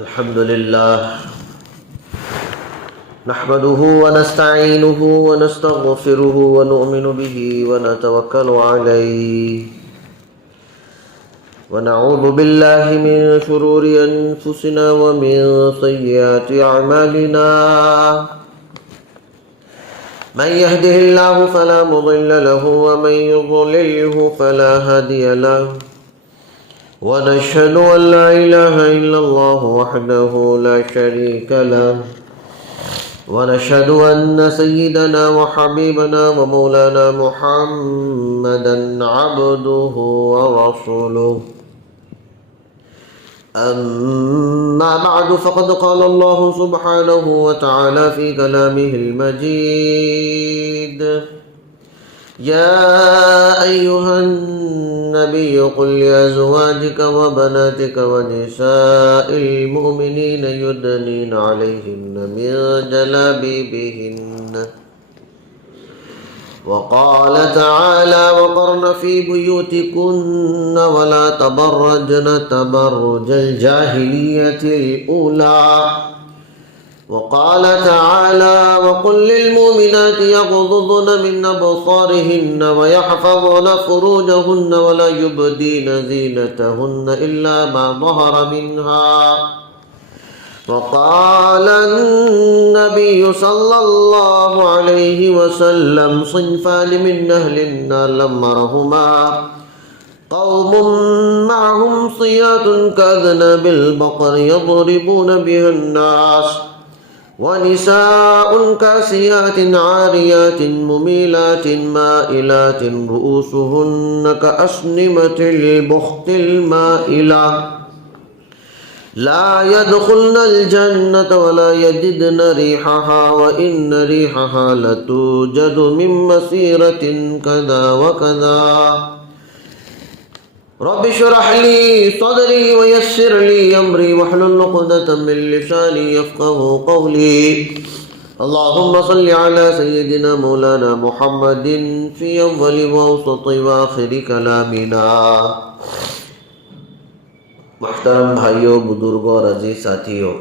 الحمد لله نحمده ونستعينه ونستغفره ونؤمن به ونتوكل عليه ونعوذ بالله من شرور أنفسنا ومن سيئات أعمالنا من يهده الله فلا مضل له ومن يضلله فلا هادي له ونشهد أن لا إله إلا الله وحده لا شريك له ونشهد أن سيدنا وحبيبنا ومولانا محمدا عبده ورسوله أما بعد فقد قال الله سبحانه وتعالى في كلامه المجيد يا أيها النبي قل لأزواجك وبناتك ونساء المؤمنين يدنين عليهن من جلابيبهن وقال تعالى وقرن في بيوتكن ولا تبرجن تبرج الجاهلية الأولى وقال تعالى وقل للمؤمنات يغضضن من أبصارهن ويحفظن فروجهن ولا يبدين زينتهن إلا ما ظهر منها وقال النبي صلى الله عليه وسلم صنفان من أهل النار لم أرهما قوم معهم صيات كأذناب البقر يضربون بها الناس ونساء كاسيات عاريات مميلات مائلات رؤوسهن كأسنمة البخت المائلة لا يدخلن الجنة ولا يجدن ريحها وإن ريحها لتوجد من مسيرة كذا وكذا رب اشرح لي صدري ويسر لي أمري واحلل عقدة من لساني يفقهوا قولي اللهم صل على سيدنا مولانا محمد في أول وأوسط وآخر كلامنا. محترم بھائیوں، بزرگوں اور عزیز ساتھیوں،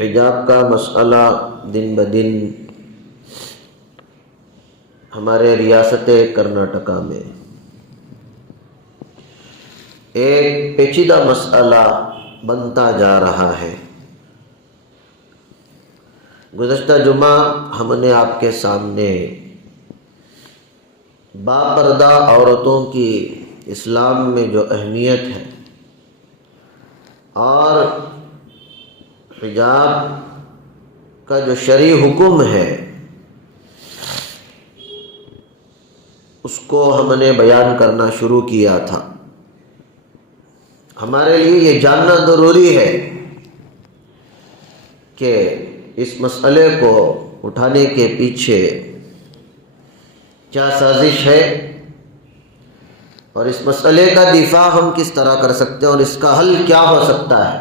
حجاب کا مسئلہ دن بدن ہمارے ریاست کرناٹکا میں ایک پیچیدہ مسئلہ بنتا جا رہا ہے. گزشتہ جمعہ ہم نے آپ کے سامنے باپردہ عورتوں کی اسلام میں جو اہمیت ہے اور حجاب کا جو شرعی حکم ہے اس کو ہم نے بیان کرنا شروع کیا تھا. ہمارے لیے یہ جاننا ضروری ہے کہ اس مسئلے کو اٹھانے کے پیچھے کیا سازش ہے اور اس مسئلے کا دفاع ہم کس طرح کر سکتے ہیں اور اس کا حل کیا ہو سکتا ہے.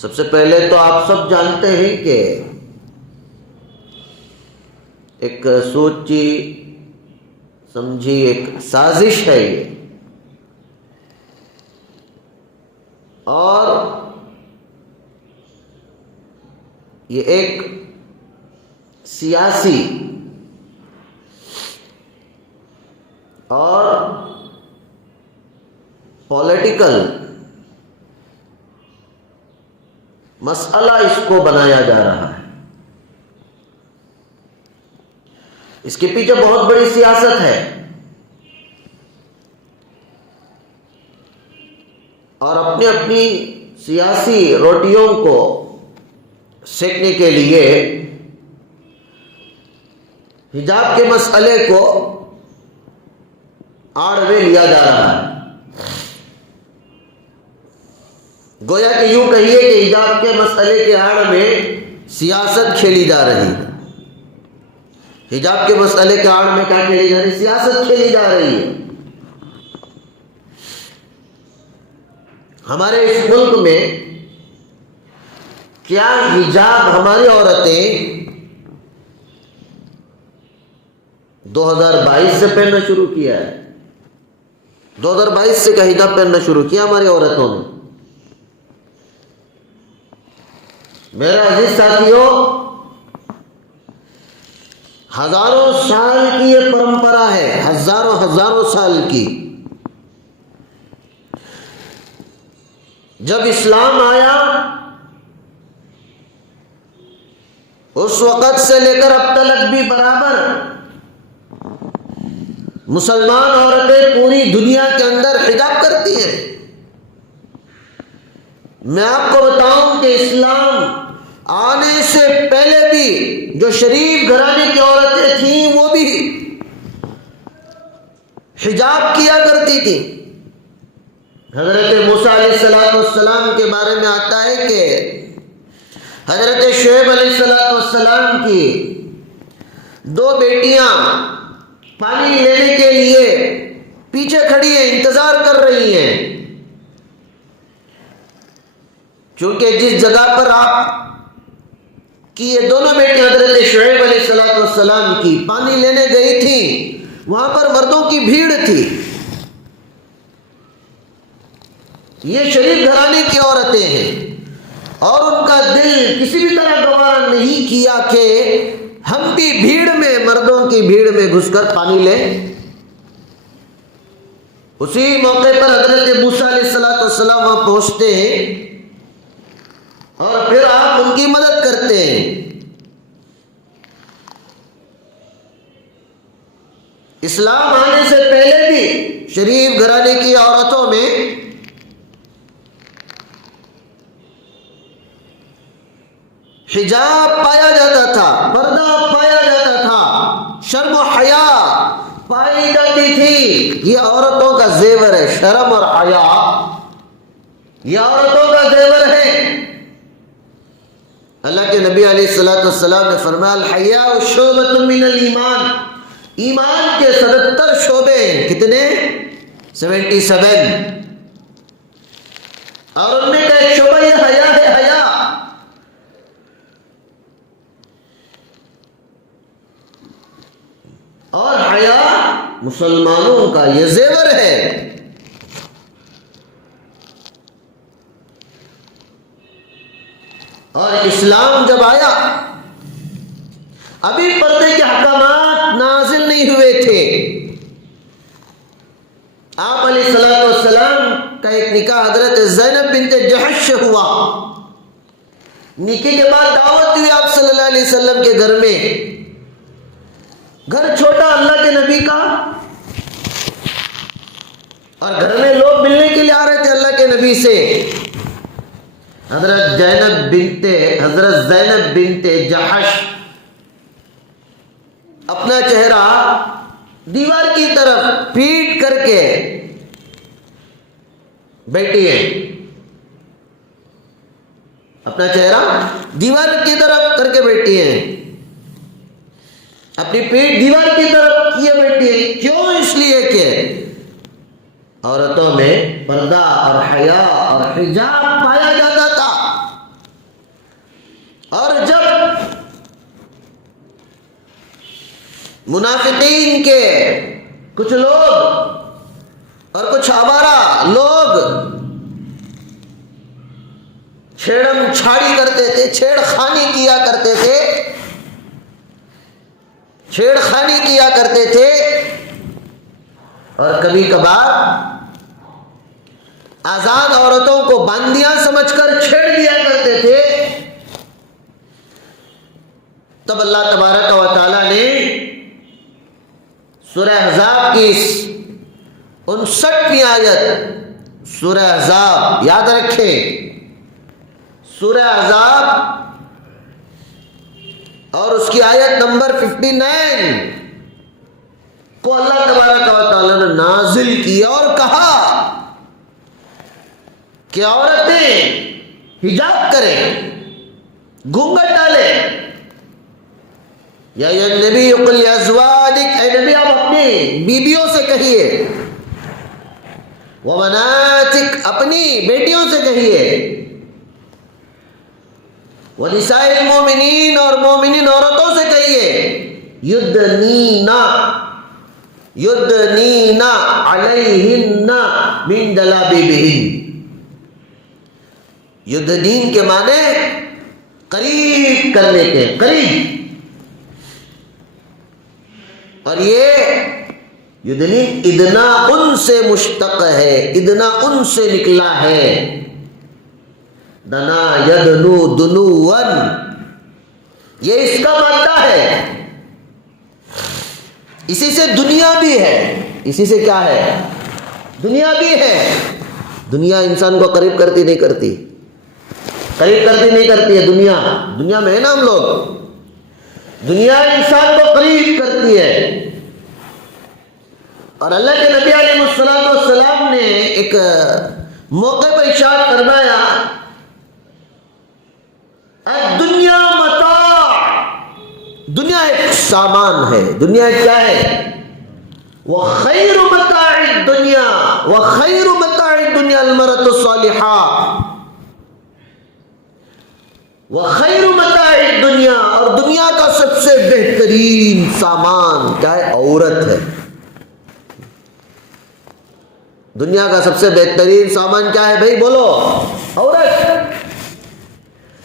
سب سے پہلے تو آپ سب جانتے ہیں کہ ایک سوچی سمجھی ایک سازش ہے یہ، اور یہ ایک سیاسی اور پولیٹیکل مسئلہ اس کو بنایا جا رہا ہے. اس کے پیچھے بہت بڑی سیاست ہے اور اپنی اپنی سیاسی روٹیوں کو سیکنے کے لیے حجاب کے مسئلے کو آڑ میں لیا جا رہا ہے. گویا کہ یوں کہیے کہ حجاب کے مسئلے کے آڑ میں سیاست کھیلی جا رہی ہے. حجاب کے مسئلے کے آڑ میں کیا کھیلی جا رہی ہے؟ سیاست کھیلی جا رہی ہے. ہمارے اس ملک میں کیا حجاب ہماری عورتیں 2022 سے پہننا شروع کیا ہے. 2022 سے کا حجاب پہننا شروع کیا ہماری عورتوں نے. میرے عزیز ساتھیوں، ہزاروں سال کی یہ پرمپرا ہے، ہزاروں سال کی. جب اسلام آیا اس وقت سے لے کر اب تک بھی برابر مسلمان عورتیں پوری دنیا کے اندر حجاب کرتی ہیں. میں آپ کو بتاؤں کہ اسلام آنے سے پہلے بھی جو شریف گھرانے کی عورتیں تھیں وہ بھی حجاب کیا کرتی تھی. حضرت موسیٰ علیہ السلام کے بارے میں آتا ہے کہ حضرت شعیب علیہ السلام کی 2 بیٹیاں پانی لینے کے لیے پیچھے کھڑی ہیں، انتظار کر رہی ہیں. چونکہ جس جگہ پر آپ کی یہ دونوں بیٹیاں حضرت شعیب علیہ السلام کی پانی لینے گئی تھیں، وہاں پر مردوں کی بھیڑ تھی. یہ شریف گھرانے کی عورتیں ہیں اور ان کا دل کسی بھی طرح گوارا نہیں کیا کہ ہم بھی بھیڑ میں، مردوں کی بھیڑ میں گھس کر پانی لیں. اسی موقع پر حضرت موسیٰ علیہ السلام وہاں پہنچتے ہیں اور پھر آپ ان کی مدد کرتے ہیں. اسلام آنے سے پہلے بھی شریف گھرانے کی عورتوں میں حجاب پایا جاتا تھا، پردہ پایا جاتا تھا، شرم و حیا پائی جاتی تھی. یہ عورتوں کا زیور ہے، شرم اور حیا یہ عورتوں کا زیور ہے. اللہ کے نبی علیہ السلام نے فرمایا الحیاء شعبۃ من الایمان، ایمان کے 77 شعبے ہیں. کتنے؟ 77. اور ان میں کا ایک شعبہ یہ حیا ہے. حیا اور حیا مسلمانوں کا یہ زیور ہے. اور اسلام جب آیا ابھی پردے کے احکامات نازل نہیں ہوئے تھے. آپ علیہ السلام کا ایک نکاح حضرت زینب بنت جحش سے ہوا. نکاح کے بعد دعوت ہوئی آپ صلی اللہ علیہ وسلم کے گھر میں. گھر چھوٹا اللہ کے نبی کا اور گھر میں لوگ ملنے کے لیے آ رہے تھے اللہ کے نبی سے. حضرت زینب بنت جحش اپنا چہرہ دیوار کی طرف پیٹ کر کے بیٹھی ہے. اپنا چہرہ دیوار کی طرف کر کے بیٹھی ہے، اپنی پیٹ دیوار کی طرف کیے بیٹھی ہے. کیوں؟ اس لیے کہ عورتوں میں پردہ اور حیا اور حجاب پایا جاتا تھا. اور جب منافقین کے کچھ لوگ اور کچھ آوارہ لوگ چھیڑم چھاڑی کرتے تھے، چھیڑ خانی کیا کرتے تھے اور کبھی کبھار آزاد عورتوں کو باندیاں سمجھ کر چھیڑ دیا کرتے تھے، تب اللہ تبارک و تعالی نے سورہ احزاب کی 59ویں آیت، سورہ احزاب یاد رکھیں، سورہ احزاب اور اس کی آیت نمبر 59 کو اللہ تبارک و تعالی نے نازل کیا اور کہا کہ عورتیں حجاب کریں، گھونگھٹ ڈالیں. یا نبی قل لازواجک، اے نبی آپ اپنی بیویوں سے کہیے، وبناتک اپنی بیٹیوں سے کہیے، ونساء المومنین اور مومنین عورتوں سے کہیے، یدنینا علیہن من جلابیبہن. یدنین کے معنی قریب کرنے کے، قریب. اور یہ یدنین ادنا ان سے مشتق ہے، ادنا ان سے نکلا ہے. دنا یدنو دنون، یہ اس کا مادہ ہے. اسی سے دنیا بھی ہے. اسی سے کیا ہے؟ دنیا بھی ہے. دنیا انسان کو قریب کرتی نہیں کرتی، قریب کرتی نہیں کرتی ہے. دنیا میں ہے نا ہم لوگ. دنیا انسان کو قریب کرتی ہے. اور اللہ کے نبی علیہ السلام نے ایک موقع پر ارشاد فرمایا، دنیا متاع، دنیا ایک سامان ہے. دنیا کیا ہے؟ وخیر متاع الدنیا، وخیر متاع الدنیا المرأة الصالحہ. وخیر متاع الدنیا، اور دنیا کا سب سے بہترین سامان کیا ہے؟ عورت ہے. دنیا کا سب سے بہترین سامان کیا ہے بھائی؟ بولو. عورت.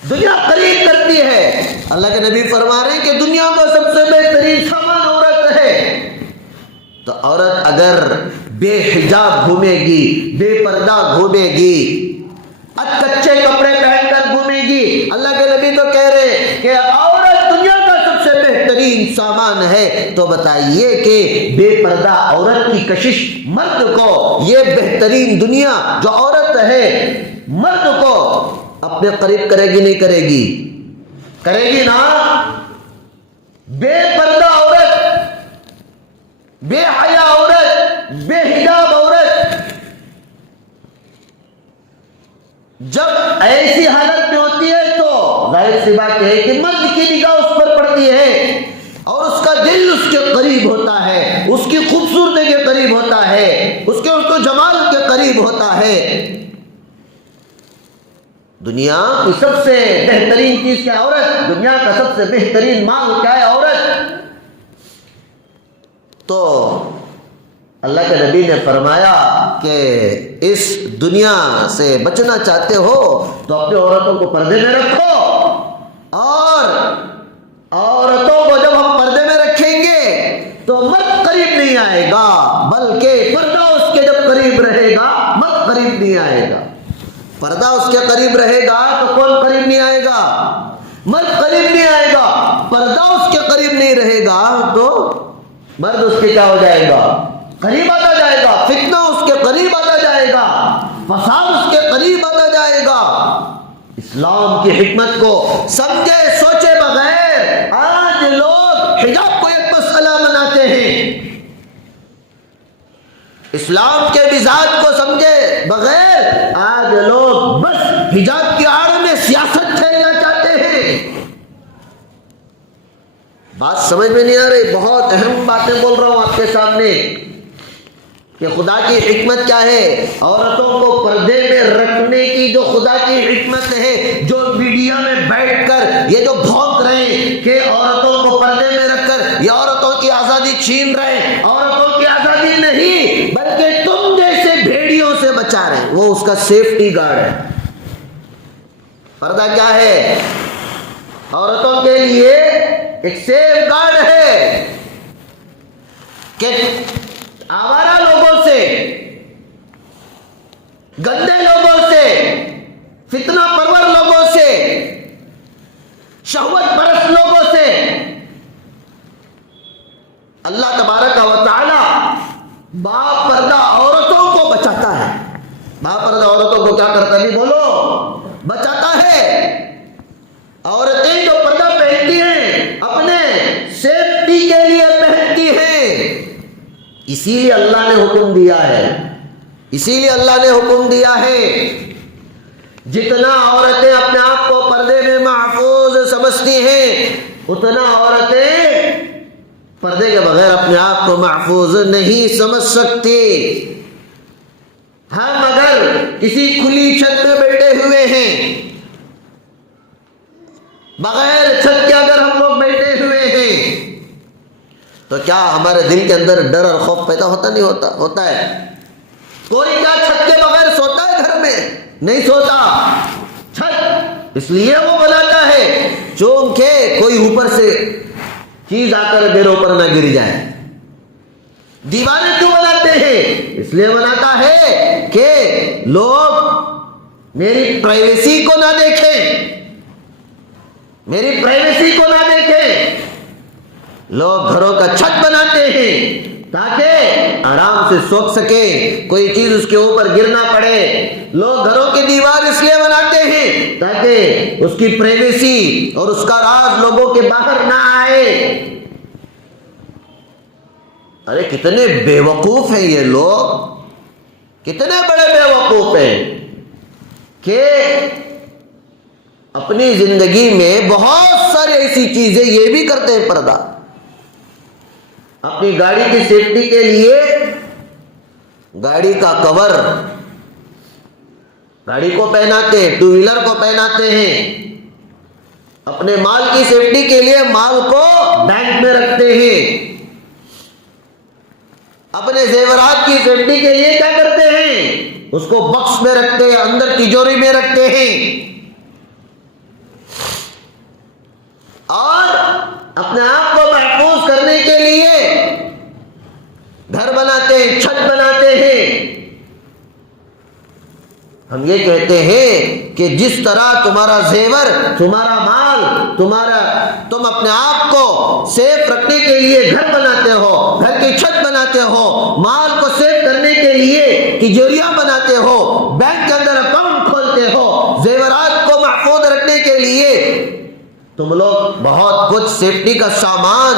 دنیا قریب کرتی ہے. اللہ کے نبی فرما رہے ہیں کہ دنیا کا سب سے بہترین سامان عورت ہے. تو عورت اگر بے حجاب گھومے گی، بے پردہ گھومے گی، کچے کپڑے پہن کر گھومے گی، اللہ کے نبی تو کہہ رہے کہ عورت دنیا کا سب سے بہترین سامان ہے. تو بتائیے کہ بے پردہ عورت کی کشش مرد کو یہ بہترین دنیا جو عورت ہے مرد کو اپنے قریب کرے گی نہیں کرے گی؟ کرے گی نا. بے پردہ عورت، بے حیا عورت، بے حجاب عورت جب ایسی حالت میں ہوتی ہے تو ظاہر سی بات ہے کہ مرد کی نگاہ اس پر پڑتی ہے اور اس کا دل اس کے قریب ہوتا ہے، اس کی خوبصورتی کے قریب ہوتا ہے، اس کو جمال کے قریب ہوتا ہے. دنیا کی سب سے بہترین چیز کیا ہے؟ عورت. دنیا کا سب سے بہترین مال کیا ہے؟ عورت. تو اللہ کے نبی نے فرمایا کہ اس دنیا سے بچنا چاہتے ہو تو اپنی عورتوں کو پردے میں رکھو. اور عورتوں کو جب ہم پردے میں رکھیں گے تو مرد قریب نہیں آئے گا، بلکہ پردہ اس کے جب قریب رہے گا مرد قریب نہیں آئے گا. پردہ اس کے قریب رہے گا تو کون قریب نہیں آئے گا؟ مرد قریب نہیں آئے گا. پردہ اس کے قریب نہیں رہے گا تو مرد اس کے کیا ہو جائے گا؟ قریب آتا جائے گا. فتنہ اس کے قریب آتا جائے گا، فساد اس کے قریب آتا جائے گا. اسلام کی حکمت کو سمجھے سوچے بغیر آج لوگ حجاب کو ایک مسئلہ بناتے ہیں. اسلام کے مزاج کو سمجھے بغیر آج لوگ بس حجاب کی آڑ میں سیاست کھیلنا چاہتے ہیں. بات سمجھ میں نہیں آ رہی. بہت اہم باتیں بول رہا ہوں آپ کے سامنے کہ خدا کی حکمت کیا ہے. عورتوں کو پردے میں رکھنے کی جو خدا کی حکمت ہے، جو میڈیا میں بیٹھ کر یہ جو بھونک رہے ہیں کہ عورتوں کو پردے میں رکھ کر یہ عورتوں کی آزادی چھین رہے ہیں، عورتوں کی آزادی نہیں بلکہ تم جیسے بھیڑیوں سے بچا رہے ہیں. وہ اس کا سیفٹی گارڈ ہے. پردہ کیا ہے؟ عورتوں کے لیے ایک سیف گارڈ ہے کہ آوارہ لوگوں سے، گندے لوگوں سے، فتنہ پرور لوگوں سے، شہوت پرست لوگوں سے اللہ تبارک و تعالی باپردہ عورتوں کو بچاتا ہے. باپردہ عورتوں کو کیا کرتا ہے؟ بولو. بچاتا ہے. عورتیں جو پردہ پہنتی ہیں اپنے سیفٹی کے لیے پہنتی ہیں. اسی لیے اللہ نے حکم دیا ہے، اسی لیے اللہ نے حکم دیا ہے جتنا عورتیں اپنے آپ کو پردے میں محفوظ سمجھتی ہیں اتنا عورتیں پردے کے بغیر اپنے آپ کو محفوظ نہیں سمجھ سکتی. ہم اگر کسی کھلی چھت میں بیٹھے ہوئے ہیں، بغیر چھت کے اگر ہم لوگ بیٹھے ہوئے ہیں تو کیا ہمارے دل کے اندر ڈر اور خوف پیدا ہوتا نہیں ہوتا؟ ہوتا ہے۔ کوئی کیا چھت کے بغیر سوتا ہے گھر میں؟ نہیں سوتا۔ چھت اس لیے وہ بناتا ہے چونکہ کوئی اوپر سے چیز آ کر میرے اوپر نہ گر جائے۔ دیواریں کیوں بناتے ہیں؟ اس لیے بناتا ہے کہ لوگ میری پرائیویسی کو نہ دیکھیں، میری پرائیویسی کو نہ دیکھیں۔ لوگ گھروں کا چھت بناتے ہیں تاکہ آرام سے سو سکیں، کوئی چیز اس کے اوپر گر نہ پڑے۔ لوگ گھروں کی دیوار اس لیے بناتے ہیں تاکہ اس کی پرائیویسی اور اس کا راز لوگوں کے باہر نہ آئے۔ ارے کتنے بے وقوف ہیں یہ لوگ، کتنے بڑے بے وقوف ہیں کہ اپنی زندگی میں بہت ساری ایسی چیزیں یہ بھی کرتے ہیں پردہ۔ اپنی گاڑی کی سیفٹی کے لیے گاڑی کا کور گاڑی کو پہناتے ہیں، ٹو ویلر کو پہناتے ہیں۔ اپنے مال کی سیفٹی کے لیے مال کو بینک میں رکھتے ہیں۔ اپنے زیورات کی سیفٹی کے لیے کیا کرتے ہیں؟ اس کو باکس میں رکھتے ہیں، اندر تجوری میں رکھتے ہیں۔ اور اپنے آپ کو محفوظ کرنے کے لیے گھر بناتے ہیں، چھت بناتے ہیں۔ ہم یہ کہتے ہیں کہ جس طرح تمہارا زیور، تمہارا مال، تم اپنے آپ کو سیف رکھنے کے لیے گھر بناتے ہو، گھر کی چھت بناتے ہو، مال کو سیف کرنے کے لیے تجوریاں بناتے ہو، بینک کے اندر اکاؤنٹ کھولتے ہو، زیورات کو محفوظ رکھنے کے لیے تم لوگ بہت کچھ سیفٹی کا سامان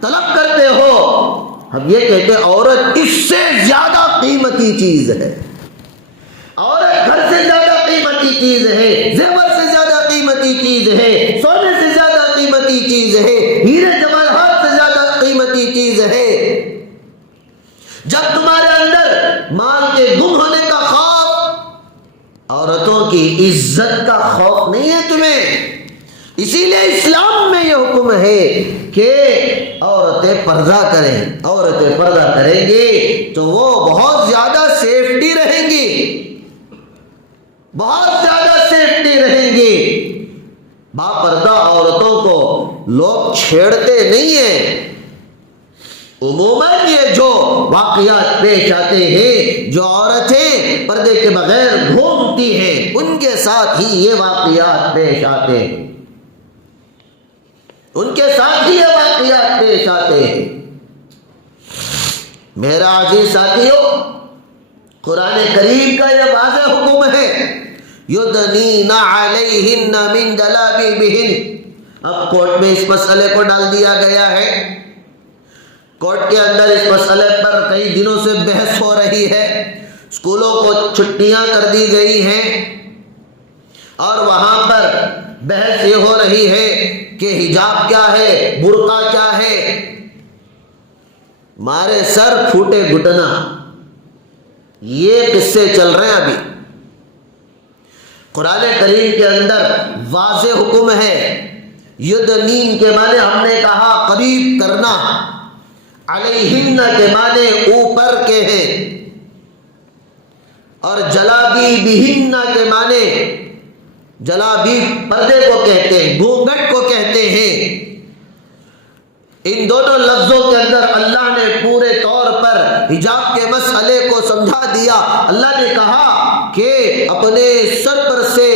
طلب کرتے ہو۔ ہم یہ کہتے ہیں عورت اس سے زیادہ قیمتی چیز ہے، عورت گھر سے زیادہ قیمتی چیز ہے، زیور سے زیادہ قیمتی چیز ہے، سونے سے زیادہ قیمتی چیز ہے، ہیرے جواہرات سے زیادہ قیمتی چیز ہے۔ جب تمہارے اندر مال کے گم ہونے کا خوف، عورتوں کی عزت کا خوف نہیں ہے تمہیں، اسی لیے اسلام میں یہ حکم ہے کہ عورتیں پردہ کریں۔ عورتیں پردہ کریں گی تو وہ بہت زیادہ سیفٹی رہیں گی، بہت زیادہ سیفٹی رہیں گی۔ باپردہ عورتوں کو لوگ چھیڑتے نہیں ہیں۔ عموماً یہ جو واقعات پیش آتے ہیں، جو عورتیں پردے کے بغیر گھومتی ہیں، ان کے ساتھ ہی یہ واقعات پیش آتے ہیں، ان کے ساتھ ہی یہ واقعات پیش آتے ہیں۔ میرا عزیز ساتھیو، قرآن کریم کا یہ واضح حکم ہے، یدنین علیہن من جلابیبہن۔ اب کورٹ میں اس مسئلے کو ڈال دیا گیا ہے، کورٹ کے اندر اس مسئلے پر کئی دنوں سے بحث ہو رہی ہے، اسکولوں کو چھٹیاں کر دی گئی ہیں، اور وہاں پر بحث یہ ہو رہی ہے کہ حجاب کیا ہے، برقع کیا ہے۔ مارے سر پھوٹے گھٹنا، یہ قصے چل رہے ہیں ابھی۔ قرآن کریم کے اندر واضح حکم ہے، یدنین کے معنی ہم نے کہا قریب کرنا، علیہن کے معنی اوپر کے ہیں، اور جلابیبہن کے معنی جلابیب پردے کو کہتے ہیں، گھونگھٹ کو کہتے ہیں۔ ان دونوں لفظوں کے اندر اللہ نے پورے طور پر حجاب کے مسئلے کو سمجھا دیا۔ اللہ نے کہا کہ اپنے سر پر سے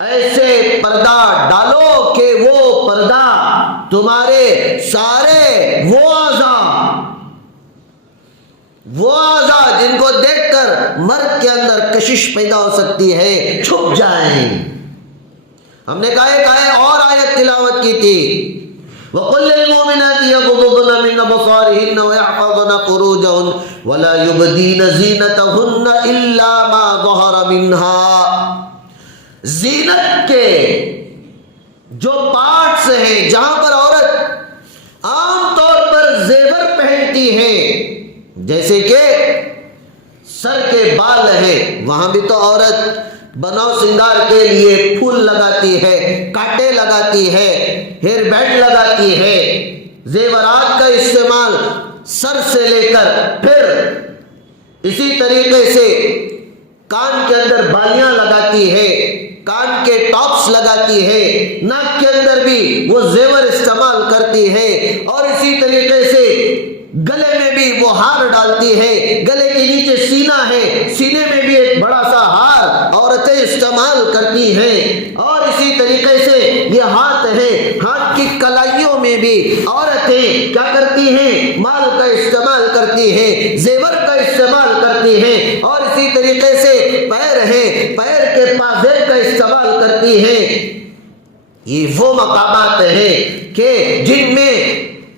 ایسے پردہ ڈالو کہ وہ پردہ تمہارے سارے وہ اعضاء جن کو دیکھ کر مرد کے اندر کشش پیدا ہو سکتی ہے چھپ جائیں۔ ہم نے کہا ایک اور آیت تلاوت کی تھی، وَقُلْ لِلْمُؤْمِنَاتِ يَغْضُضْنَ مِنْ أَبْصَارِهِنَّ وَيَحْفَظْنَ فُرُوجَهُنَّ وَلَا يُبْدِينَ زِينَتَهُنَّ إِلَّا مَا ظَهَرَ مِنْهَا۔ زینت کے جو پارٹس ہیں جہاں پر عورت عام طور پر زیور پہنتی ہے، جیسے کہ سر کے بال ہیں، وہاں بھی تو عورت بناؤ سنگار کے لیے پھول لگاتی ہے، کانٹے لگاتی ہے، ہیئر بینڈ لگاتی ہے، زیورات کا استعمال سر سے لے کر پھر اسی طریقے سے کان کے اندر بالیاں لگاتی ہے، کان کے ٹاپس لگاتی ہے، ناک کے اندر بھی وہ زیور استعمال کرتی ہے، اور اسی طریقے سے گلے میں بھی وہ ہار ڈالتی ہے، گلے کے نیچے سینہ ہے، سینے میں بھی ایک بڑا سا ہار عورتیں استعمال کرتی ہیں، اور اسی طریقے سے یہ ہاتھ ہے، ہاتھ کی کلائیوں میں بھی عورتیں کیا کرتی ہیں؟ مال کا استعمال کرتی ہیں، زیور کا استعمال کرتی ہیں، اور اسی طریقے سے پیر ہے، پیر کے پازیب کا استعمال کرتی ہیں۔ یہ وہ مقامات ہیں کہ جن میں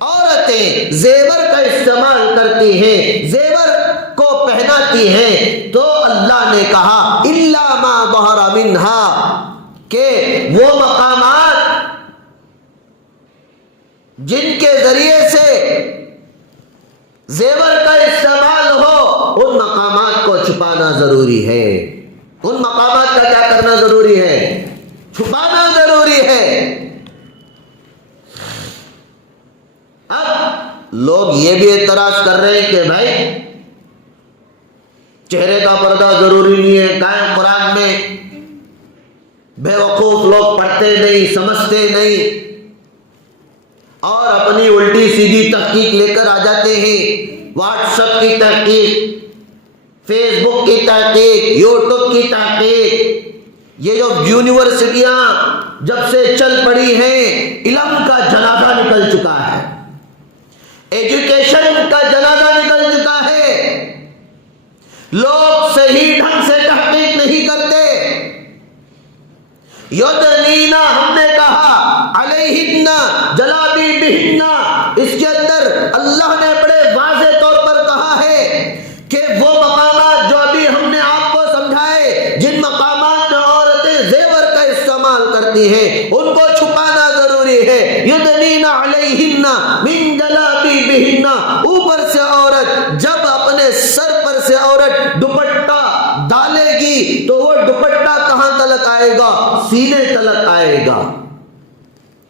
عورتیں زیور کا استعمال کرتی ہیں، زیور کو پہناتی ہیں، تو اللہ نے کہا الا ما ظہر منہا، کہ وہ مقامات جن کے ذریعے سے زیور کا استعمال ہو، ان مقامات کو چھپانا ضروری ہے، ان مقامات کا کیا کرنا ضروری ہے؟ چھپانا ضروری ہے۔ اب لوگ یہ بھی اعتراض کر رہے ہیں کہ بھائی چہرے کا پردہ ضروری نہیں ہے، کہاں قرآن میں؟ بے وقوف لوگ پڑھتے نہیں، سمجھتے نہیں، اور اپنی الٹی سیدھی تحقیق لے کر آ جاتے ہیں، واٹس ایپ کی تحقیق، فیس بک کی تحقیق، یوٹیوب کی تحقیق۔ یہ جو یونیورسٹیاں جب سے چل پڑی ہیں، علم کا جنازہ نکل چکا ہے، ایجوکیشن کا جنازہ نکل چکا ہے، لوگ صحیح ڈھنگ سے تحقیق نہیں کرتے۔ یدنینا ہم نے کہا علیہن جلابیبہن، اس کے اندر اللہ نے بڑے واضح طور پر کہا ہے کہ وہ مقامات جو ابھی ہم نے آپ کو سمجھائے، جن مقامات میں عورتیں زیور کا استعمال کرتی ہیں، ان کو چھپانا ضروری ہے۔ یدنینا علیہن من جلابیبہن، اوپر سے عورت جب اپنے سر پر سے عورت دوپٹہ ڈالے گی تو وہ دوپٹہ کہاں تلک آئے گا؟ سینے تلک آئے گا۔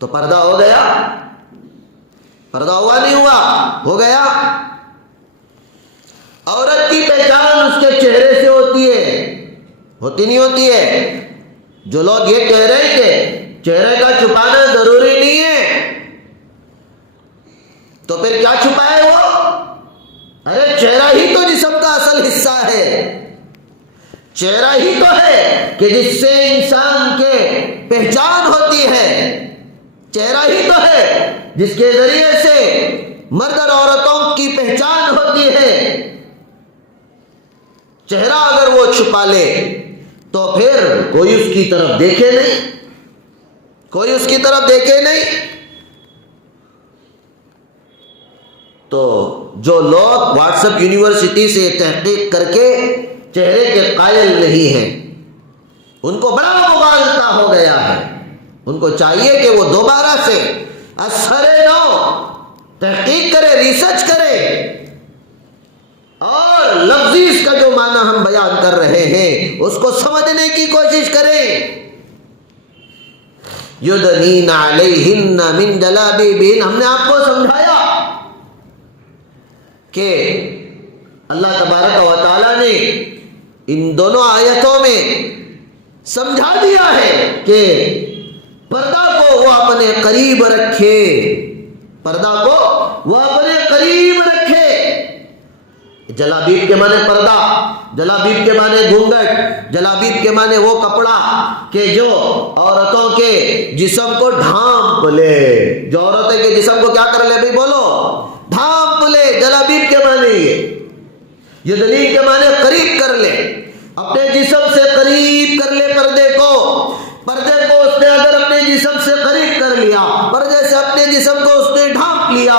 تو پردہ ہو گیا؟ پردہ ہوا نہیں ہوا؟ ہو گیا۔ عورت کی پہچان اس کے چہرے سے ہوتی ہے، ہوتی نہیں ہوتی ہے؟ جو لوگ یہ کہہ رہے ہیں کہ چہرے کا چھپانا ضروری نہیں ہے، تو پھر کیا چھپائے وہ؟ ارے چہرہ ہی تو جسم کا اصل حصہ ہے، چہرہ ہی تو ہے کہ جس سے انسان کے پہچان ہوتی ہے، چہرہ ہی تو ہے جس کے ذریعے سے مرد اور عورتوں کی پہچان ہوتی ہے۔ چہرہ اگر وہ چھپا لے تو پھر کوئی اس کی طرف دیکھے نہیں، کوئی اس کی طرف دیکھے نہیں۔ تو جو لوگ واٹس ایپ یونیورسٹی سے تحقیق کر کے چہرے کے قائل نہیں ہیں، ان کو بڑا مغالطہ ہو گیا ہے۔ ان کو چاہیے کہ وہ دوبارہ سے اثر نو تحقیق کرے، ریسرچ کرے، اور لفظی اس کا جو معنی ہم بیان کر رہے ہیں اس کو سمجھنے کی کوشش کریں۔ یدنین علیہن من جلابیبہن، ہم نے آپ کو سمجھایا کہ اللہ تبارک و تعالیٰ نے ان دونوں آیتوں میں سمجھا دیا ہے کہ پردہ کو وہ اپنے قریب رکھے، پردہ کو وہ اپنے قریب رکھے۔ جلابیب کے معنی پردہ، جلابیب کے معنی گھونگھٹ، جلابیب کے معنی وہ کپڑا کہ جو عورتوں کے جسم کو ڈھانپ لے، جو عورتوں کے جسم کو کیا کر لے بھائی بولو؟ ڈھانپ لے۔ جلابیب کے معنی یہ دلیل کے معنی قریب کر لے، اپنے جسم سے قریب کر لے پردے کو۔ پردے کو اس نے اگر اپنے جسم سے قریب کر لیا، پردے سے اپنے جسم کو اس نے ڈھانپ لیا،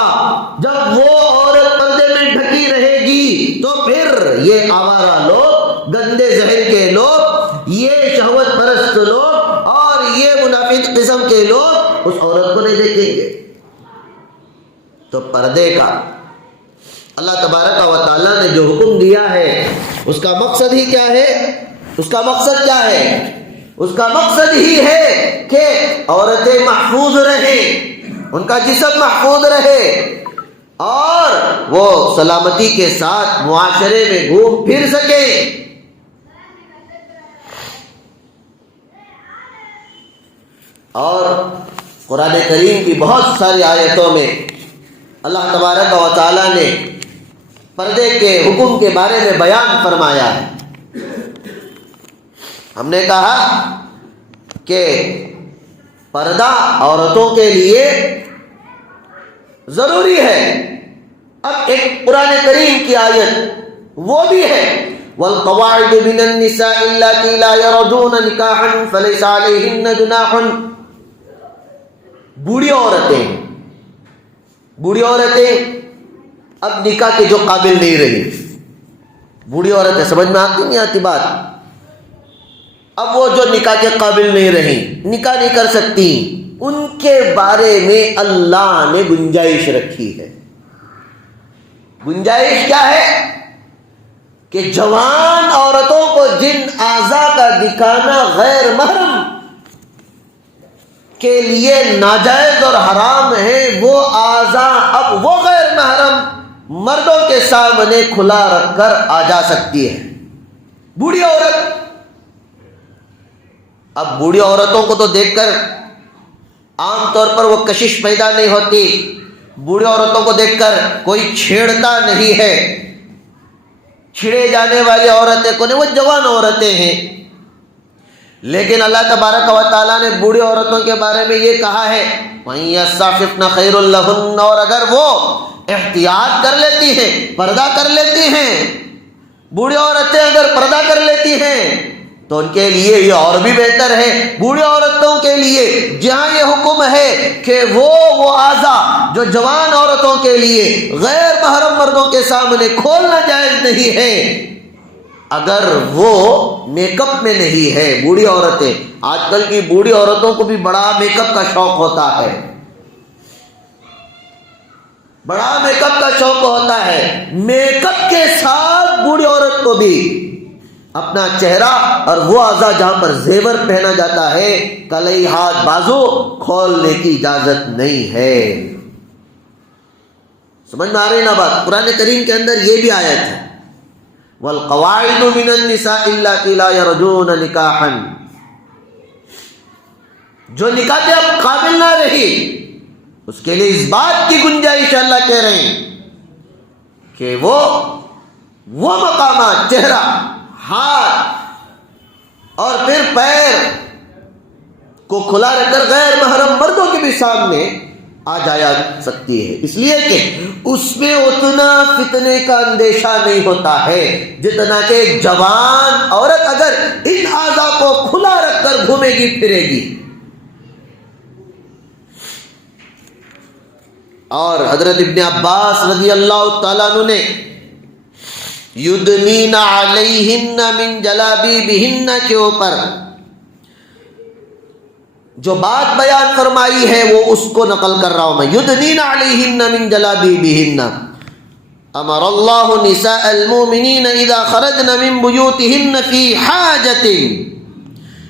جب وہ عورت پردے میں ڈھکی رہے گی تو پھر یہ آوارہ لوگ، گندے ذہن کے لوگ، یہ شہوت پرست لوگ اور یہ منافق قسم کے لوگ اس عورت کو نہیں دیکھیں گے۔ تو پردے کا اللہ تبارک و تعالیٰ نے جو حکم دیا ہے اس کا مقصد ہی کیا ہے؟ اس کا مقصد کیا ہے؟ اس کا مقصد ہی ہے کہ عورتیں محفوظ رہیں، ان کا جسم محفوظ رہے اور وہ سلامتی کے ساتھ معاشرے میں گھوم پھر سکے. اور قرآن کریم کی بہت ساری آیتوں میں اللہ تبارک و تعالیٰ نے پردے کے حکم کے بارے میں بیان فرمایا ہے. ہم نے کہا کہ پردہ عورتوں کے لیے ضروری ہے. اب ایک قرآن کریم کی آیت وہ بھی ہے وَالْقَوَاعِدُ مِنَ النِّسَاءِ اللَّاتِي لَا يَرْجُونَ نِكَاحًا فَلَيْسَ عَلَيْهِنَّ جُنَاحٌ. بوڑھی عورتیں اب نکاح کے جو قابل نہیں رہی. بوڑھی عورتیں سمجھ میں آتی نہیں آتی بات. اب وہ جو نکاح کے قابل نہیں رہی, نکاح نہیں کر سکتی, ان کے بارے میں اللہ نے گنجائش رکھی ہے. گنجائش کیا ہے کہ جوان عورتوں کو جن اعضاء کا دکھانا غیر محرم کے لیے ناجائز اور حرام ہے, وہ اعضاء اب وہ غیر محرم مردوں کے سامنے کھلا رکھ کر آ جا سکتی ہے. بوڑھی عورت, اب بوڑھی عورتوں کو تو دیکھ کر عام طور پر وہ کشش پیدا نہیں ہوتی. بوڑھی عورتوں کو دیکھ کر کوئی چھیڑتا نہیں ہے. چھڑے جانے والی عورتیں کو نہیں, وہ جوان عورتیں ہیں. لیکن اللہ تبارک و تعالیٰ نے بوڑھی عورتوں کے بارے میں یہ کہا ہے وَإِن يَسْتَعْفِفْنَ خَيْرٌ لَهُنَّ. اور اگر وہ احتیاط کر لیتی ہیں, پردہ کر لیتی ہیں, بوڑھی عورتیں اگر پردہ کر لیتی ہیں تو ان کے لیے یہ اور بھی بہتر ہے. بوڑھی عورتوں کے لیے جہاں یہ حکم ہے کہ وہ اعضاء جو جوان عورتوں کے لیے غیر محرم مردوں کے سامنے کھولنا جائز نہیں ہے, اگر وہ میک اپ میں نہیں ہے. بوڑھی عورتیں, آج کل کی بوڑھی عورتوں کو بھی بڑا میک اپ کا شوق ہوتا ہے, بڑا میک اپ کا شوق ہوتا ہے. میک اپ کے ساتھ بوڑھی عورت کو بھی اپنا چہرہ اور وہ اعضاء جہاں پر زیور پہنا جاتا ہے, کلئی, ہاتھ, بازو کھولنے کی اجازت نہیں ہے. سمجھ میں آ رہی نا بات؟ قرآن کریم کے اندر یہ بھی آیت ہے وَالْقَوَاعِدُ مِنَ النِّسَاءِ اللَّاتِي لَا يَرْجُونَ نِكَاحًا. جو نکاح کے اب قابل نہ رہی, اس کے لیے اس بات کی گنجائش اللہ کہہ رہے ہیں کہ وہ مقامات, چہرہ, ہاتھ اور پھر پیر کو کھلا رکھ کر غیر محرم مردوں کے بھی سامنے آ جایا سکتی ہے. اس لیے کہ اس میں اتنا فتنے کا اندیشہ نہیں ہوتا ہے جتنا کہ ایک جوان عورت اگر ان اعضاء کو کھلا رکھ کر گھومے گی پھرے گی. اور حضرت ابن عباس رضی اللہ تعالیٰ عنہ نے یدنین علیہن من جلابیبہن کے اوپر جو بات بیان فرمائی ہے وہ اس کو نقل کر رہا ہوں میں. یدنین علیہن من جلابیبہن. امر اللہ نساء المؤمنین اذا خرجن من بیوتہن فی حاجت.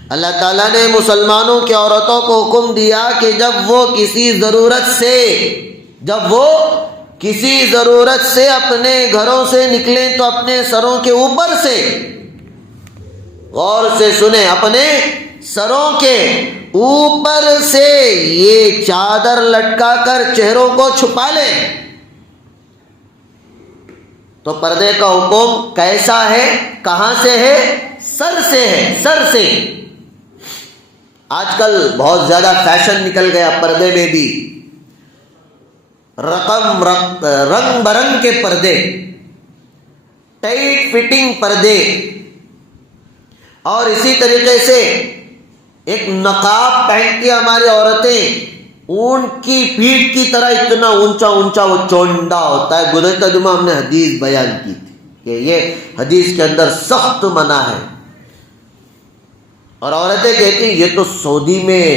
اللہ تعالیٰ نے مسلمانوں کی عورتوں کو حکم دیا کہ جب وہ کسی ضرورت سے اپنے گھروں سے نکلیں تو اپنے سروں کے اوپر سے, غور سے سنیں, اپنے سروں کے اوپر سے یہ چادر لٹکا کر چہروں کو چھپا لیں. تو پردے کا حکم کیسا ہے, کہاں سے ہے؟ سر سے ہے, سر سے. آج کل بہت زیادہ فیشن نکل گیا پردے میں بھی, رنگ برنگ کے پردے, ٹائٹ فٹنگ پردے, اور اسی طریقے سے ایک نقاب پہنتی ہماری عورتیں, اونٹ کی پیٹھ کی طرح اتنا اونچا اونچا وہ چونڈا ہوتا ہے. گزشتہ جمعہ ہم نے حدیث بیان کی تھی کہ یہ حدیث کے اندر سخت منع ہے. اور عورتیں کہتی ہیں یہ تو سعودی میں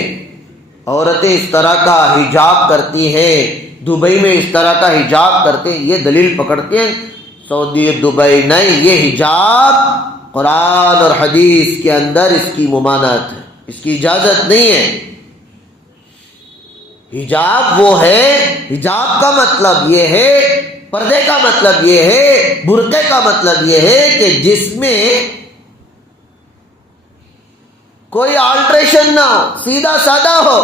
عورتیں اس طرح کا حجاب کرتی ہیں, دبئی میں اس طرح کا حجاب کرتے ہیں. یہ دلیل پکڑتے ہیں سعودی دبئی نہیں, یہ حجاب قرآن اور حدیث کے اندر اس کی ممانعت ہے, اس کی اجازت نہیں ہے. حجاب وہ ہے، حجاب کا مطلب یہ ہے، پردے کا مطلب یہ ہے، برقعے کا مطلب یہ ہے کہ جس میں کوئی آلٹریشن نہ ہو، سیدھا سادہ ہو۔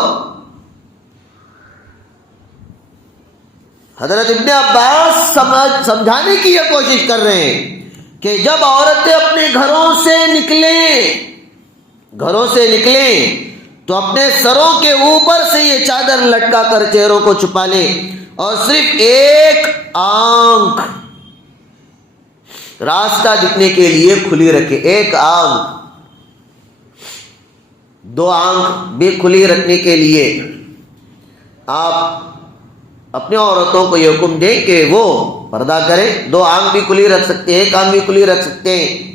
حضرت ابن عباس سمجھانے کی یہ کوشش کر رہے ہیں کہ جب عورتیں اپنے گھروں سے نکلیں تو اپنے سروں کے اوپر سے یہ چادر لٹکا کر چہروں کو چھپا لیں، اور صرف ایک آنکھ راستہ دکھنے کے لیے کھلی رکھے، ایک آنکھ، دو آنکھ بھی کھلی رکھنے کے لیے آپ اپنے عورتوں کو یہ حکم دیں کہ وہ پردہ کریں۔ دو آنکھ بھی کھلی رکھ سکتے ہیں، ایک آنکھ بھی کھلی رکھ سکتے ہیں۔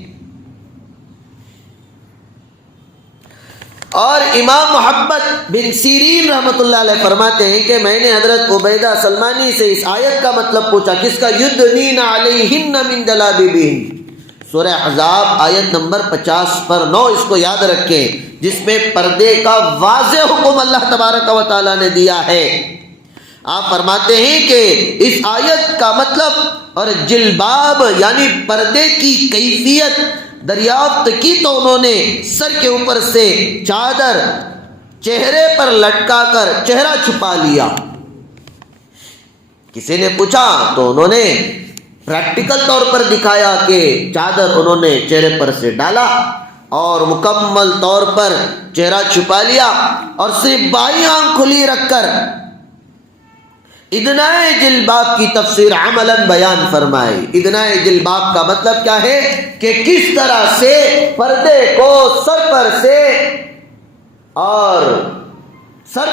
اور امام محمد بن سیرین رحمۃ اللہ علیہ فرماتے ہیں کہ میں نے حضرت عبیدہ سلمانی سے اس آیت کا مطلب پوچھا، کس کا؟ یدنین علیہن من جلابیبہن، سورہ احزاب آیت نمبر 50 پر 9، اس کو یاد رکھیں، جس میں پردے کا واضح حکم اللہ تبارک و تعالی نے دیا ہے۔ آپ فرماتے ہیں کہ اس آیت کا مطلب اور جلباب یعنی پردے کی کیفیت دریافت کی تو انہوں نے سر کے اوپر سے چادر چہرے پر لٹکا کر چہرہ چھپا لیا۔ کسی نے پوچھا تو انہوں نے پریکٹیکل طور پر دکھایا کہ چادر انہوں نے چہرے پر سے ڈالا اور مکمل طور پر چہرہ چھپا لیا، اور صرف بائیں آنکھ کھلی رکھ کر ادنائے جلباب کی تفسیر عملاً بیان فرمائی۔ ادنائے جلباب کا مطلب کیا ہے کہ کس طرح سے پردے کو سر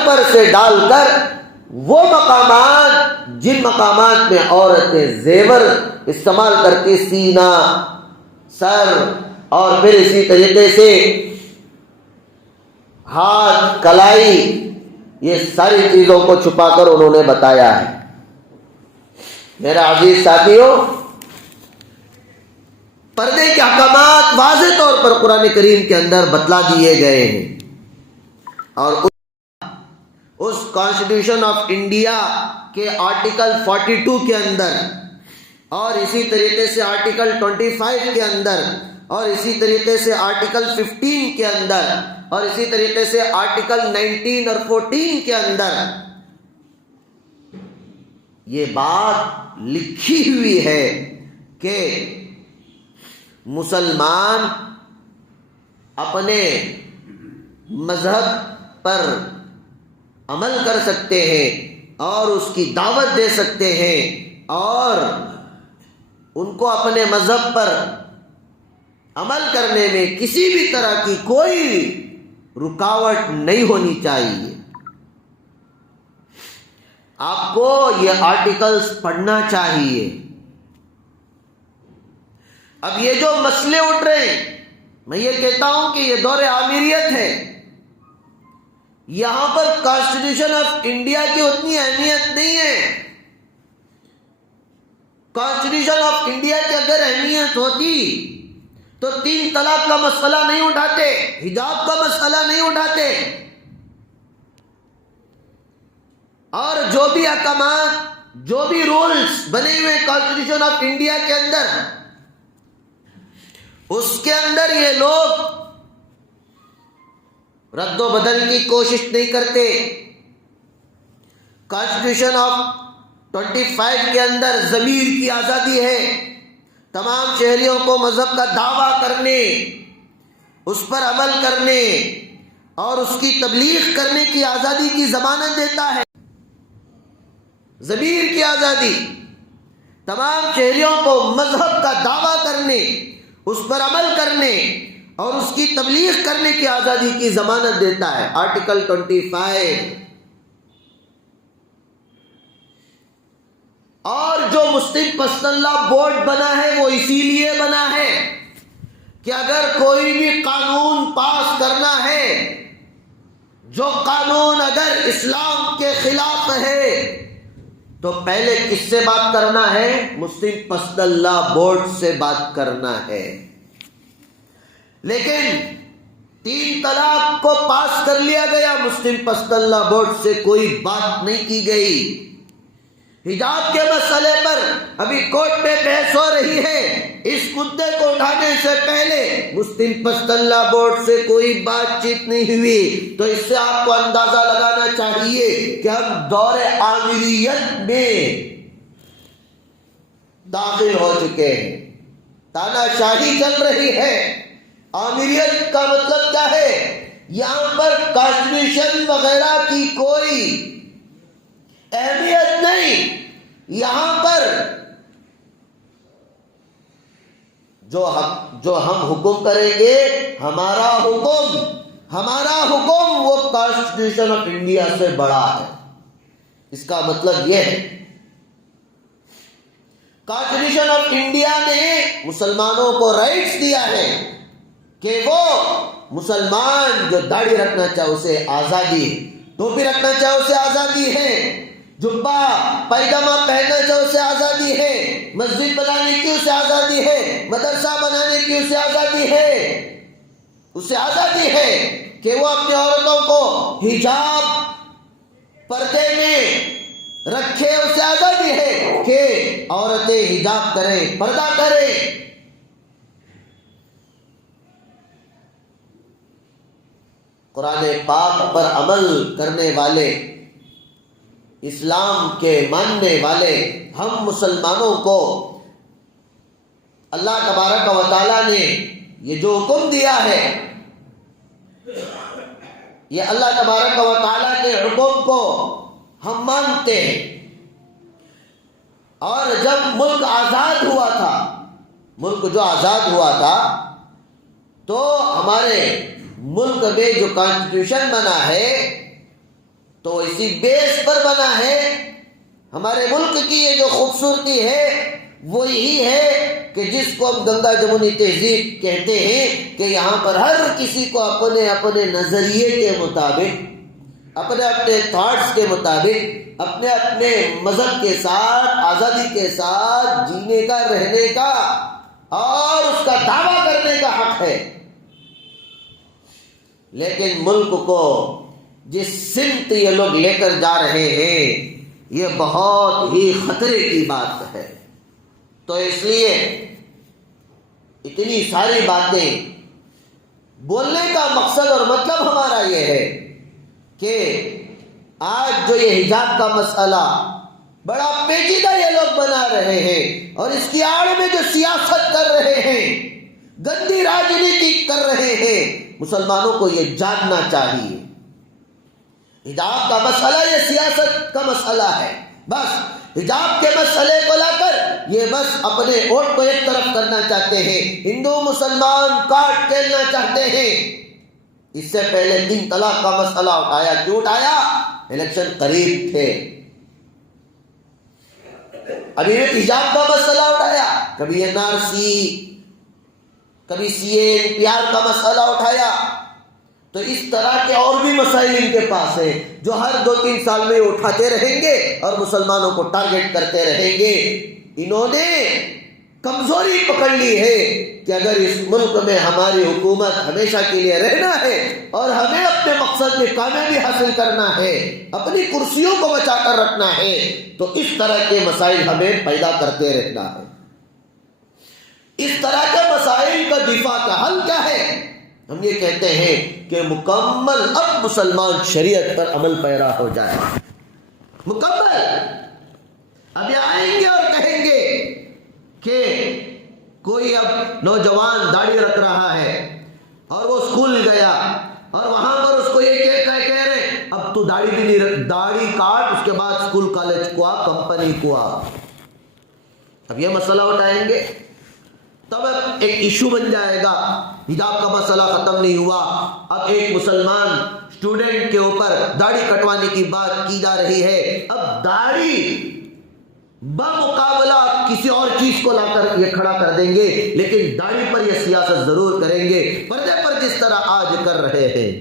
پر سے ڈال کر وہ مقامات جن مقامات میں عورتیں زیور استعمال کرتی، سینہ، سر، اور پھر اسی طریقے سے ہاتھ، کلائی، یہ ساری چیزوں کو چھپا کر انہوں نے بتایا ہے۔ میرا عزیز ساتھیو، پردے کے احکامات واضح طور پر قرآن کریم کے اندر بتلا دیے گئے ہیں، اور اس کانسٹیٹیوشن آف انڈیا کے آرٹیکل 42 کے اندر، اور اسی طریقے سے آرٹیکل 25 کے اندر، اور اسی طریقے سے آرٹیکل 15 کے اندر، اور اسی طریقے سے آرٹیکل 19 اور 14 کے اندر یہ بات لکھی ہوئی ہے کہ مسلمان اپنے مذہب پر عمل کر سکتے ہیں اور اس کی دعوت دے سکتے ہیں، اور ان کو اپنے مذہب پر عمل کرنے میں کسی بھی طرح کی کوئی رکاوٹ نہیں ہونی چاہیے۔ آپ کو یہ آرٹیکلز پڑھنا چاہیے۔ اب یہ جو مسئلے اٹھ رہے ہیں، میں یہ کہتا ہوں کہ یہ دور آمیریت ہے، یہاں پر کانسٹیٹیوشن آف انڈیا کی اتنی اہمیت نہیں ہے۔ کانسٹیٹیوشن آف انڈیا کی اگر اہمیت ہوتی تو 3 طلاق کا مسئلہ نہیں اٹھاتے، حجاب کا مسئلہ نہیں اٹھاتے، اور جو بھی احکامات، جو بھی رولز بنے ہوئے کانسٹیٹیوشن آف انڈیا کے اندر، اس کے اندر یہ لوگ رد و بدل کی کوشش نہیں کرتے۔ کانسٹیٹیوشن آف 25 کے اندر ضمیر کی آزادی ہے، تمام شہریوں کو مذہب کا دعویٰ کرنے، اس پر عمل کرنے اور اس کی تبلیغ کرنے کی آزادی کی ضمانت دیتا ہے۔ ضمیر کی آزادی، تمام شہریوں کو مذہب کا دعویٰ کرنے، اس پر عمل کرنے اور اس کی تبلیغ کرنے کی آزادی کی ضمانت دیتا ہے، آرٹیکل 25۔ اور جو مسلم پرسنل لا بورڈ بنا ہے وہ اسی لیے بنا ہے کہ اگر کوئی بھی قانون پاس کرنا ہے، جو قانون اگر اسلام کے خلاف ہے، تو پہلے کس سے بات کرنا ہے؟ مسلم پرسنل لا بورڈ سے بات کرنا ہے۔ لیکن 3 طلاق کو پاس کر لیا گیا، مسلم پس اللہ بورڈ سے کوئی بات نہیں کی گئی۔ حجاب کے مسئلے پر ابھی کورٹ میں بحث ہو رہی ہے، اس مدعے کو اٹھانے سے پہلے مسلم پس اللہ بورڈ سے کوئی بات چیت نہیں ہوئی، تو اس سے آپ کو اندازہ لگانا چاہیے کہ ہم دور آمریت میں داخل ہو چکے ہیں، تانا شاہی چل رہی ہے۔ آمریت کا مطلب کیا ہے؟ یہاں پر کانسٹیٹیوشن وغیرہ کی کوئی اہمیت نہیں، یہاں پر جو ہم حکم کریں گے، ہمارا حکم وہ کانسٹیٹیوشن آف انڈیا سے بڑا ہے۔ اس کا مطلب یہ ہے کانسٹیٹیوشن آف انڈیا نے مسلمانوں کو رائٹس دیا ہے کہ وہ مسلمان جو داڑھی رکھنا چاہے اسے آزادی ہے، ٹوپی رکھنا چاہے اسے آزادی ہے، جبہ پائجامہ پہننا چاہے اسے آزادی ہے، مسجد بنانے کی اسے آزادی ہے، مدرسہ بنانے کی اسے آزادی ہے کہ وہ اپنی عورتوں کو حجاب پردے میں رکھے، اسے آزادی ہے کہ عورتیں حجاب کریں، پردہ کریں۔ قرآن پاک پر عمل کرنے والے، اسلام کے ماننے والے ہم مسلمانوں کو اللہ تبارک و تعالیٰ نے یہ جو حکم دیا ہے، یہ اللہ تبارک و تعالیٰ کے حکم کو ہم مانتے ہیں۔ اور جب ملک آزاد ہوا تھا، ملک جو آزاد ہوا تھا، تو ہمارے ملک میں جو کانسٹیٹیوشن بنا ہے تو اسی بیس پر بنا ہے۔ ہمارے ملک کی یہ جو خوبصورتی ہے وہ یہی ہے کہ جس کو ہم گنگا جمنی تہذیب کہتے ہیں کہ یہاں پر ہر کسی کو اپنے اپنے نظریے کے مطابق، اپنے اپنے تھاٹس کے مطابق، اپنے اپنے مذہب کے ساتھ، آزادی کے ساتھ جینے کا، رہنے کا اور اس کا دعویٰ کرنے کا حق ہے۔ لیکن ملک کو جس سمت یہ لوگ لے کر جا رہے ہیں یہ بہت ہی خطرے کی بات ہے۔ تو اس لیے اتنی ساری باتیں بولنے کا مقصد اور مطلب ہمارا یہ ہے کہ آج جو یہ حجاب کا مسئلہ بڑا پیچیدہ یہ لوگ بنا رہے ہیں اور اس کی آڑ میں جو سیاست کر رہے ہیں، گندی راجنیتی کر رہے ہیں، مسلمانوں کو یہ جاننا چاہیے۔ حجاب کا مسئلہ یہ سیاست کا مسئلہ ہے، بس حجاب کے مسئلے کو لا کر یہ بس اپنے ووٹ کو ایک طرف کرنا چاہتے ہیں، ہندو مسلمان کاٹ کھیلنا چاہتے ہیں۔ اس سے پہلے 3 طلاق کا مسئلہ اٹھایا، کیوں اٹھایا؟ الیکشن قریب تھے۔ ابھی حجاب کا مسئلہ اٹھایا، کبھی NRC، کبھی CA کا مسئلہ اٹھایا۔ تو اس طرح کے اور بھی مسائل ان کے پاس ہیں جو ہر 2-3 سال میں اٹھاتے رہیں گے اور مسلمانوں کو ٹارگٹ کرتے رہیں گے۔ انہوں نے کمزوری پکڑ لی ہے کہ اگر اس ملک میں ہماری حکومت ہمیشہ کے لیے رہنا ہے اور ہمیں اپنے مقصد میں کامیابی حاصل کرنا ہے، اپنی کرسیوں کو بچا کر رکھنا ہے، تو اس طرح کے مسائل ہمیں پیدا کرتے رہنا ہے۔ اس طرح کے مسائل کا دفاع کا حل کیا ہے؟ ہم یہ کہتے ہیں کہ مکمل اب مسلمان شریعت پر عمل پیرا ہو جائے، مکمل۔ اب یہ آئیں گے اور کہیں گے کہ کوئی اب نوجوان داڑھی رکھ رہا ہے اور وہ اسکول گیا اور وہاں پر اس کو یہ کہہ رہے اب تو داڑھی بھی نہیں، داڑھی کاٹ، اس کے بعد اسکول کالج کو آ، کمپنی کو آ۔ اب یہ مسئلہ اٹھائیں گے تب ایک ایشو بن جائے گا۔ حجاب کا مسئلہ ختم نہیں ہوا، اب ایک مسلمان اسٹوڈنٹ کے اوپر داڑھی کٹوانے کی بات کی جا رہی ہے۔ اب داڑھی بمقابلہ کسی اور چیز کو لا کر یہ کھڑا کر دیں گے، لیکن داڑھی پر یہ سیاست ضرور کریں گے، پردے پر جس طرح آج کر رہے ہیں۔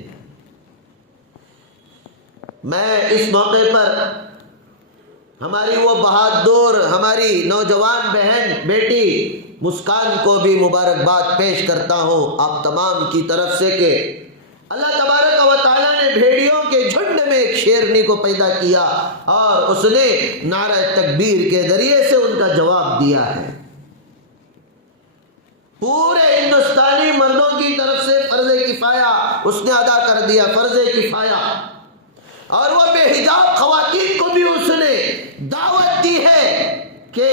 میں اس موقع پر ہماری وہ بہادر ہماری نوجوان بہن بیٹی مسکان کو بھی مبارکباد پیش کرتا ہوں آپ تمام کی طرف سے کہ اللہ تبارک و تعالیٰ نے بھیڑیوں کے جھنڈ میں ایک شیرنی کو پیدا کیا اور اس نے نعرہ تکبیر کے ذریعے سے ان کا جواب دیا ہے۔ پورے ہندوستانی مردوں کی طرف سے فرض کفایہ اس نے ادا کر دیا، فرض کفایہ، اور وہ بے حجاب خواتین کو بھی اس نے دعوت دی ہے کہ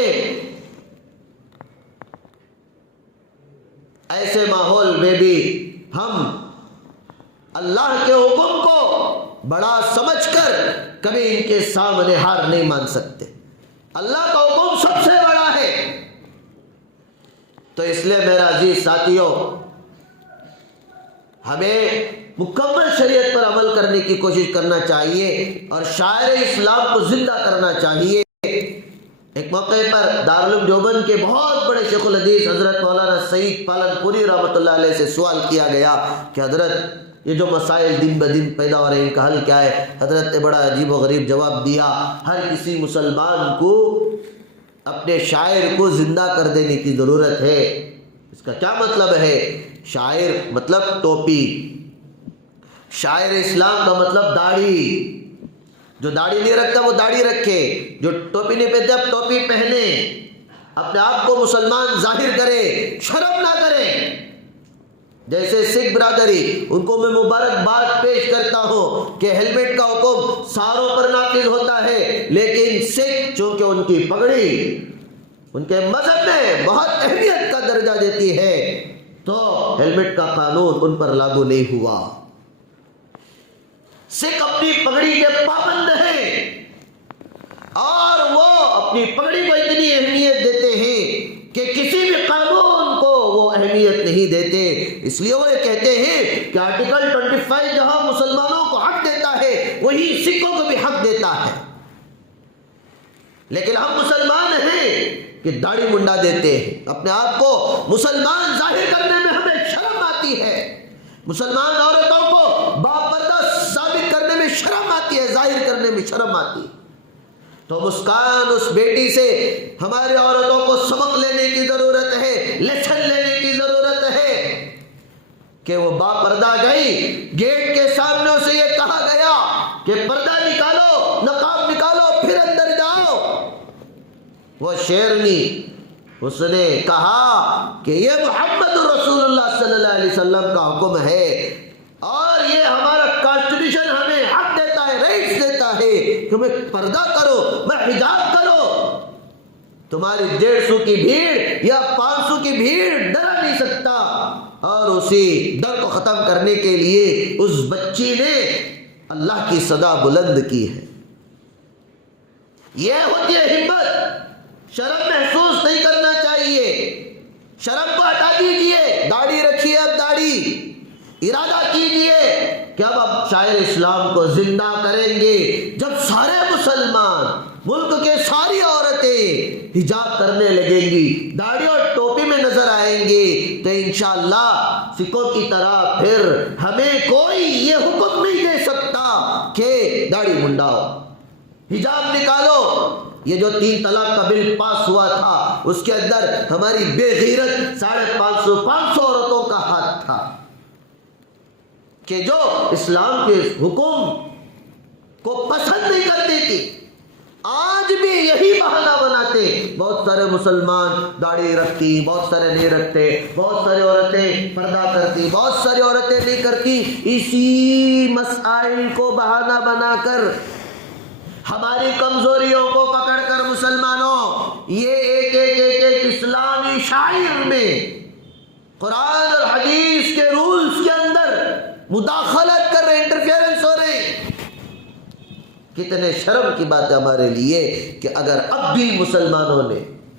ایسے ماحول میں بھی ہم اللہ کے حکم کو بڑا سمجھ کر کبھی ان کے سامنے ہار نہیں مان سکتے۔ اللہ کا حکم سب سے بڑا ہے۔ تو اس لیے میرا عزیز ساتھیوں، ہمیں مکمل شریعت پر عمل کرنے کی کوشش کرنا چاہیے اور شاعر اسلام کو زندہ کرنا چاہیے۔ ایک موقع پر دارالعلوم دیوبند کے بہت بڑے شیخ الحدیث حضرت مولانا سعید پالن پوری رحمۃ اللہ علیہ سے سوال کیا گیا کہ حضرت یہ جو مسائل دن بدن پیدا ہو رہے ہیں ان کا حل کیا ہے؟ حضرت نے بڑا عجیب و غریب جواب دیا، ہر کسی مسلمان کو اپنے شاعر کو زندہ کر دینے کی ضرورت ہے۔ اس کا کیا مطلب ہے؟ شاعر مطلب ٹوپی، شاعر اسلام کا مطلب داڑھی۔ جو داڑھی نہیں رکھتا وہ داڑھی رکھے، جو ٹوپی نہیں پہنتے اب ٹوپی پہنے، اپنے آپ کو مسلمان ظاہر کرے، شرم نہ کرے۔ جیسے سکھ برادری، ان کو میں مبارکباد پیش کرتا ہوں کہ ہیلمٹ کا حکم ساروں پر نافذ ہوتا ہے، لیکن سکھ چونکہ ان کی پگڑی ان کے مذہب میں بہت اہمیت کا درجہ دیتی ہے تو ہیلمٹ کا قانون ان پر لاگو نہیں ہوا۔ سکھ اپنی پگڑی کے پابند ہیں اور وہ اپنی پگڑی کو اتنی اہمیت دیتے ہیں کہ کسی بھی قانون کو وہ اہمیت نہیں دیتے۔ اس لیے وہ یہ کہتے ہیں کہ آرٹیکل 25 جہاں مسلمانوں کو حق دیتا ہے وہی سکھوں کو بھی حق دیتا ہے، لیکن ہم مسلمان ہیں کہ داڑھی منڈا دیتے ہیں، اپنے آپ کو مسلمان ظاہر کرنے میں ہمیں شرم آتی ہے، مسلمان عورتوں کو باپردہ ثابت کرنے میں شرم آتی ہے، ظاہر کرنے میں شرم آتی ہے۔ تو مسکان اس بیٹی سے ہمارے عورتوں کو سبق لینے کی ضرورت ہے، لیسن لینے کی ضرورت ہے کہ وہ باپردہ گئی، گیٹ کے سامنے اسے یہ کہا گیا کہ پردہ نکالو، نقاب نکالو، پھر اندر جاؤ۔ وہ شیرنی اس نے کہا کہ یہ محمد رسول اللہ صلی اللہ علیہ وسلم کا حکم ہے اور یہ ہمارا کانسٹیٹیوشن ہمیں حق دیتا ہے، رائٹس دیتا ہے کہ میں پردہ کرو، میں حجاب کرو۔ تمہاری 150 کی بھیڑ یا 500 کی بھیڑ ڈرا نہیں سکتا۔ اور اسی ڈر کو ختم کرنے کے لیے اس بچی نے اللہ کی صدا بلند کی ہے۔ یہ ہوتی ہے ہمت۔ شرم محسوس نہیں کرنا چاہیے، شرم کو ہٹا دیجئے، داڑھی رکھیے، اب داڑھی، ارادہ کیجئے کہ اب شاعر اسلام کو زندہ کریں گے۔ جب سارے مسلمان، ملک کے ساری عورتیں حجاب کرنے لگیں گی، داڑھی اور ٹوپی میں نظر آئیں گے تو انشاءاللہ سکھوں کی طرح پھر ہمیں کوئی یہ حکم نہیں دے سکتا کہ داڑھی منڈاؤ، حجاب نکالو۔ یہ جو 3 طلاق کا بل پاس ہوا تھا اس کے اندر ہماری بے غیرت 550 عورتوں کا ہاتھ تھا کہ جو اسلام کے حکم کو پسند نہیں کرتی تھی۔ آج بھی یہی بہانہ بناتے، بہت سارے مسلمان داڑھی رکھتی، بہت سارے نہیں رکھتے، بہت ساری عورتیں پردہ کرتی، بہت ساری عورتیں نہیں کرتی۔ اسی مسائل کو بہانہ بنا کر ہماری کمزوریوں کو پکڑ کر مسلمانوں یہ ایک اسلامی شاعر میں قرآن اور حدیث کے رولز کے اندر مداخلت کر رہے، انٹرفیئرنس ہو رہے۔ کتنے شرم کی بات ہے ہمارے لیے کہ اگر اب بھی مسلمانوں نے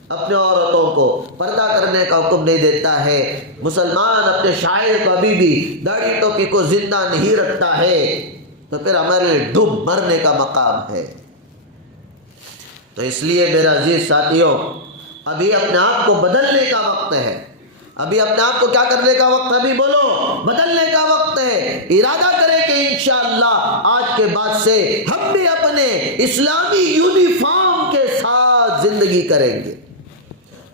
اپنے عورتوں کو پردہ کرنے کا حکم نہیں دیتا ہے، مسلمان اپنے شاعر کو ابھی بھی داڑھی ٹوپی کو زندہ نہیں رکھتا ہے، تو پھر ہمارے لیے ڈوب مرنے کا مقام ہے۔ تو اس لیے میرا عزیز ساتھیوں، ابھی اپنے آپ کو بدلنے کا وقت ہے، ابھی اپنے آپ کو کیا کرنے کا وقت ہے؟ ابھی بولو، بدلنے کا وقت ہے۔ ارادہ کریں کہ انشاءاللہ آج کے بعد سے ہم بھی اپنے اسلامی یونیفارم کے ساتھ زندگی کریں گے،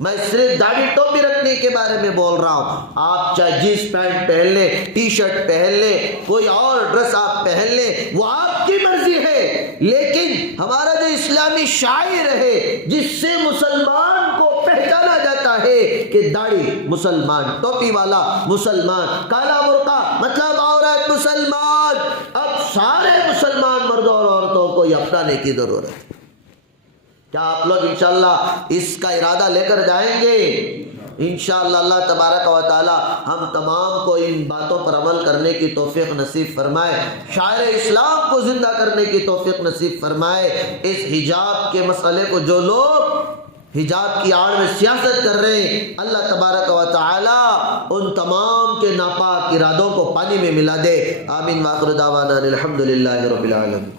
میں صرف داڑھی ٹوپی رکھنے کے بارے میں بول رہا ہوں. آپ چاہے جینس پینٹ پہن لیں، ٹی شرٹ پہن لیں، کوئی اور ڈریس آپ پہن لیں، وہ آپ کی مرضی ہے، لیکن ہمارا جو اسلامی شاعر ہے جس سے مسلمان کو پہچانا جاتا ہے کہ داڑھی مسلمان، ٹوپی والا مسلمان، کالا برقع مطلب عورت مسلمان. اب سارے مسلمان مردوں اور عورتوں کو یہ اپنانے کی ضرورت ہے. کیا آپ لوگ انشاءاللہ اس کا ارادہ لے کر جائیں گے؟ انشاءاللہ اللہ تبارک و تعالی ہم تمام کو ان باتوں پر عمل کرنے کی توفیق نصیب فرمائے، شاعر اسلام کو زندہ کرنے کی توفیق نصیب فرمائے. اس حجاب کے مسئلے کو جو لوگ حجاب کی آڑ میں سیاست کر رہے ہیں، اللہ تبارک و تعالی ان تمام کے ناپاک ارادوں کو پانی میں ملا دے. آمین. وآخر دعوانا الحمدللہ رب العالمین.